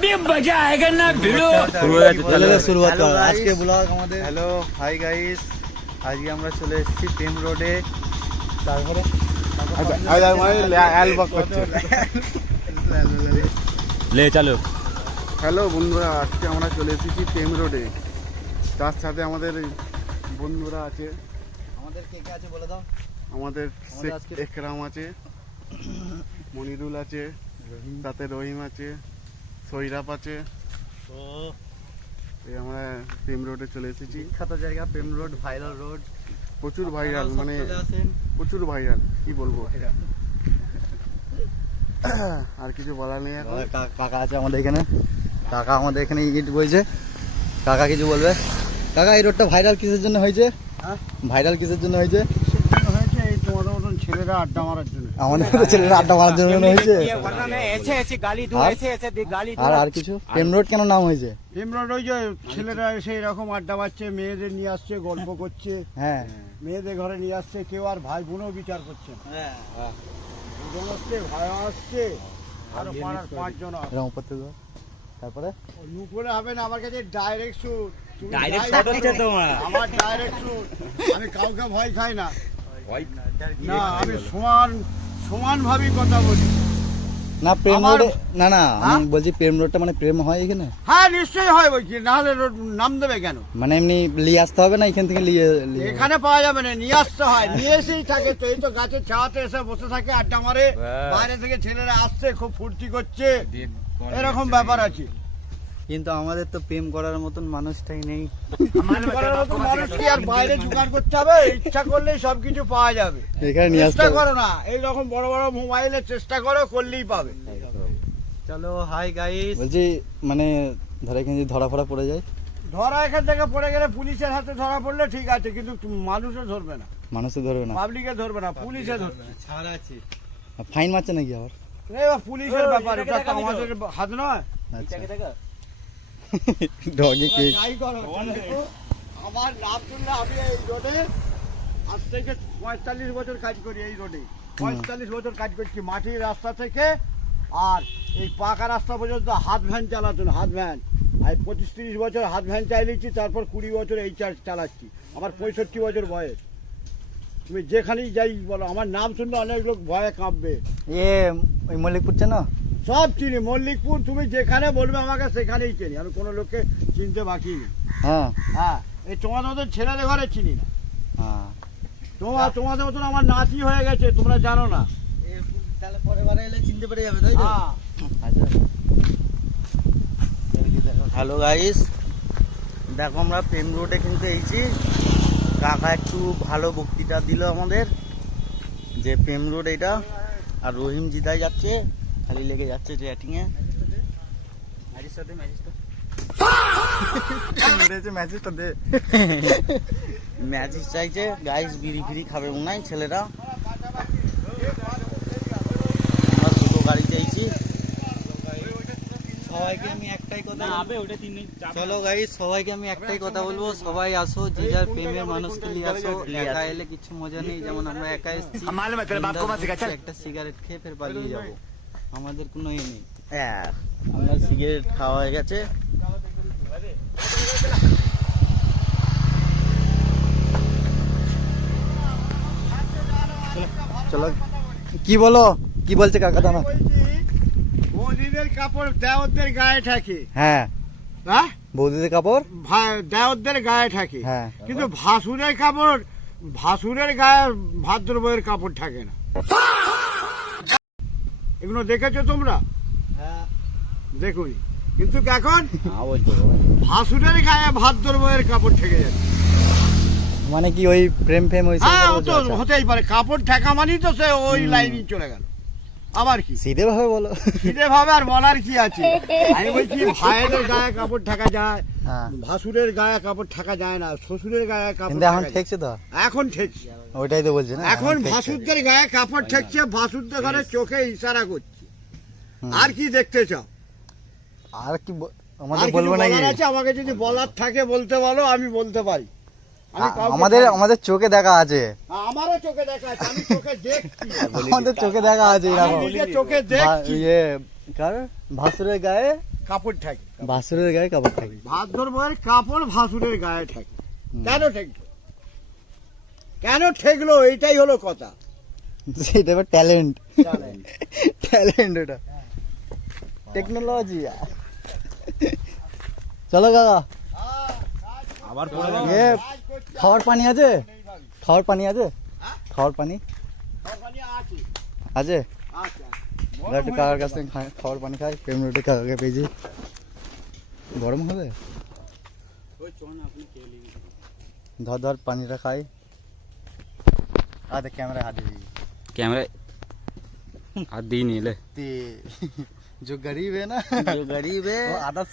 अभी मजा आएगा ना भिड़ो। শুরুয়াত আজকে ব্লগ আমাদের। হ্যালো হাই গাইস, আজকে আমরা চলে এসেছি প্রেম রোডে। তারপরে ले चलो। হ্যালো বন্ধুরা, আজকে আমরা চলে এসেছি প্রেম রোডে। তার সাথে আমাদের বন্ধুরা আছে। আমাদের কে কে আছে বলে দাও। আমাদের শেখ আজকে একরাম আছে, মনিরুল আছে, সাথে রহিম আছে, সৈরাপ আছে। এই আমরা প্রেম রোডে চলে এসেছি। বিখ্যাত জায়গা প্রেম রোড, ভাইরাল রোড, প্রচুর ভাইরাল, মানে চলে আসেন। প্রচুর ভাইরাল, কি বলবো আর কিছু বলার নেই এখন। কাকা আছে আমাদের এখানে, কাকা আমাদের এখানে ইট বলছে। কাকা কিছু বলবে? কাকা এই রোডটা ভাইরাল কিসের জন্য হয়েছে? ভাইরাল কিসের জন্য হয়েছে? এই তোমাদের মতন ছেলেরা আড্ডা মারার জন্য, আমাদের ছেলেরা আড্ডা মারার জন্য হয়েছে। আর কিছু? প্রেম রোড কেন নাম হয়েছে? প্রেম রোড ওই যে ছেলেরা এসে এরকম আড্ডা মারছে, মেয়েদের নিয়ে আসছে, গল্প করছে, হ্যাঁ মেয়েদের ঘরে নিয়ে আসছে, কেউ আর ভাই বোনও বিচার করছে না। দুজন আসছে, ভাই আসছে, আরো পাড়ার 5 জন আসছে। এরকম করতে দাও। তারপরে নুপুরে হবে না, আমার কাছে ডাইরেক্ট শুট। डायरेक्ट शॉट হচ্ছে তোমার। আমার ডাইরেক্ট শুট, আমি কাউকে ভয় খাই না। না, আমি সমান ভাবে কথা বলি। না প্রেম আমার- রোডে না না হ্যাঁ? আমি বলছি প্রেম রোডটা মানে প্রেম হয় এখানে? হ্যাঁ নিশ্চয়ই হয়, বলছি নাহলে রোড নাম দেবে কেন? মানে এমনি নিয়ে আসতে হবে না এখান থেকে নিয়ে? এখানে পাওয়া যাবে না, নিয়ে আসতে হয়। নিয়ে এসেই থাকে তো, এই তো গাছের ছাওয়াতে এসে বসে থাকে, আড্ডা মারে। বাইরে থেকে ছেলেরা আসছে, খুব ফুর্তি করছে, এরকম ব্যাপার আছে। কিন্তু আমাদের তো প্রেম করার মতন মানুষটাই নেই। প্রেম করার মতো মানুষ কি আর বাইরে জোগাড় করতে হবে? ইচ্ছা করলেই সবকিছু পাওয়া যাবে। এখানে নিয়ে আসতে চেষ্টা হবে। করো না, এইরকম বড় বড় মোবাইলে চেষ্টা করো, করলেই পাবে। চলো হাই গাইস, বলছি মানে ধরে এখানে যদি ধরা ফরা পড়ে যায়? ধরা এখান থেকে পড়ে গেলে পুলিশের হাতে ধরা পড়লে ঠিক আছে, কিন্তু মানুষে ধরবে না, মানুষে ধরবে না, পাবলিকে ধরবে না, পুলিশে ধরবে। ছাড় আছে। ফাইন মারছে নাকি আবার? এবার পুলিশের ব্যাপার, এটা তো আমাদের হাত নয়। আচ্ছা ডগি কে যাই করো, আমার নাম শুনলে আমি এই রোডে আজ থেকে 45 বছর কাজ করি। এই রোডে 45 বছর কাজ করছি, মাটির রাস্তা থেকে আর এই পাকা রাস্তা পর্যন্ত হাত ভ্যান চালাতো না, হাত ভ্যান। আর 25-30 বছর হাত ভ্যান চালিয়েছি, তারপর 20 বছর এই চালাচ্ছি। আমার 65 বছর বয়স। তুমি যেখানেই যাই বলো, আমার নাম শুনলে অনেক লোক ভয়ে কাঁপবে। ওই মল্লিকপুর চেনো? সব চিনি, মল্লিকপুর তুমি যেখানে বলবে আমাকে সেখানেই চিনি, আমি কোনো লোককে চিনতে বাকি নেই। হ্যাঁ হ্যাঁ, এই তোমাদের মতন ছেলেদের ঘরে চিনি না। হ্যাঁ তোমাদের মতন আমার নাতি হয়ে গেছে, তোমরা জানো না। তাহলে পরের বারে এলে চিনতে পেরে যাবে, তাই তো? হ্যাঁ। হ্যালো গাইস, দেখো আমরা প্রেম রোডে কিন্তু এইছি। কাকা একটু ভালো বক্তৃতা দিল আমাদের যে প্রেম রোড এটা, আর রহিম জিদাই যাচ্ছে, খালি লেগে যাচ্ছে চ্যাটিং এ। ম্যাজিক চাইছে গাইস, বিড়ি ফিরি খাবে মনে হয় ছেলেরা। আমরা ছোট গাড়ি চাইছি। সবাইকে আমি একটাই কথা চলো গাইস, সবাইকে আমি একটাই কথা বলবো, সবাই আসো, যে যার প্রেমের মানুষকে নিয়ে আসো। একা এলে কিছু মজা নেই, যেমন আমরা একা এসেছি, একটা সিগারেট খেয়ে ফের পালিয়ে যাবো, আমাদের কোনো ইয়ে নেই। আমরা সিগারেট খাওয়া হয়ে গেছে। চলো কি বলো, কি বলছে কাকা? দাঁড়া, বৌদিদের কাপড় দেওরদের গায়ে থাকে। হ্যাঁ হ্যাঁ, বৌদিদের কাপড় দেওরদের গায়ে থাকে, হ্যাঁ, কিন্তু ভাসুরের গায়ে ভাদ্র বইয়ের কাপড় থাকে না। এগুলো দেখেছো তোমরা? হ্যাঁ দেখুনি, কিন্তু এখন বলছো ভাসুরের গায়ে ভাদ্র বইয়ের কাপড় থেকে যাচ্ছে। মানে কি ওই প্রেম ফেম হয়েছে? হ্যাঁ, হতেই পারে, কাপড় ঠেকা মানেই তো সে ওই লাইনই চলে গেল। আবার কি সিধে ভাবে বলো, সিধে ভাবে আর বলার কি আছে? আমি বলছি ভাইয়ের গায়ে কাপড় ঠেকা যায়, ভাসুরের গায়ে কাপড় ঠেকা যায় না, শ্বশুরের গায়ে কাপড় কিন্তু এখন ঠেকছে তো, এখন ঠেকছে। ওইটাই তো বলছি না, এখন ভাসুরদের গায়ে কাপড় ঠেকছে, ভাসুরদের ঘরে চোখে ইশারা করছে। আর কি দেখতে চাও? আর কি আমাদের বলবো নাকি? আমাকে যদি বলার থাকে বলতে বলো, আমি বলতে পারি। আমাদের চোখে দেখা আছে, আমারও চোখে দেখা আছে, আমি চোখে দেখছি, আমাদের চোখে দেখা আছে। চোখে দেখছি ইয়ে কার ভাসুরের গায়ে কাপড় ঠেক বাসুরের গায়ে কাপড় থাকে। ভাদ্র বইয়ের কাপড় ভাসুরের গায়ে ঠেক কেন ঠেকলো? কেন ঠেকলো এইটাই হলো কথা। সেটা এবার ট্যালেন্ট, জানেন? ট্যালেন্ট এটা, টেকনোলজি। চলো কাকা, আবার এ খাওয়ার পানি আছে? খাওয়ার পানি আছে? খাওয়ার পানি আছে? একটু কাকার কাছ থেকে খাওয়ার পানি খাই। পেমেন্ট রোডে কাকাকে পেয়েছি। গরম হবে, ধর ধর পানিটা খাই। দেখ ক্যামেরা হাত দিয়ে कैमरा हाथ दी नहीं ले जो गरीब है ना, जो गरीब है वो आदत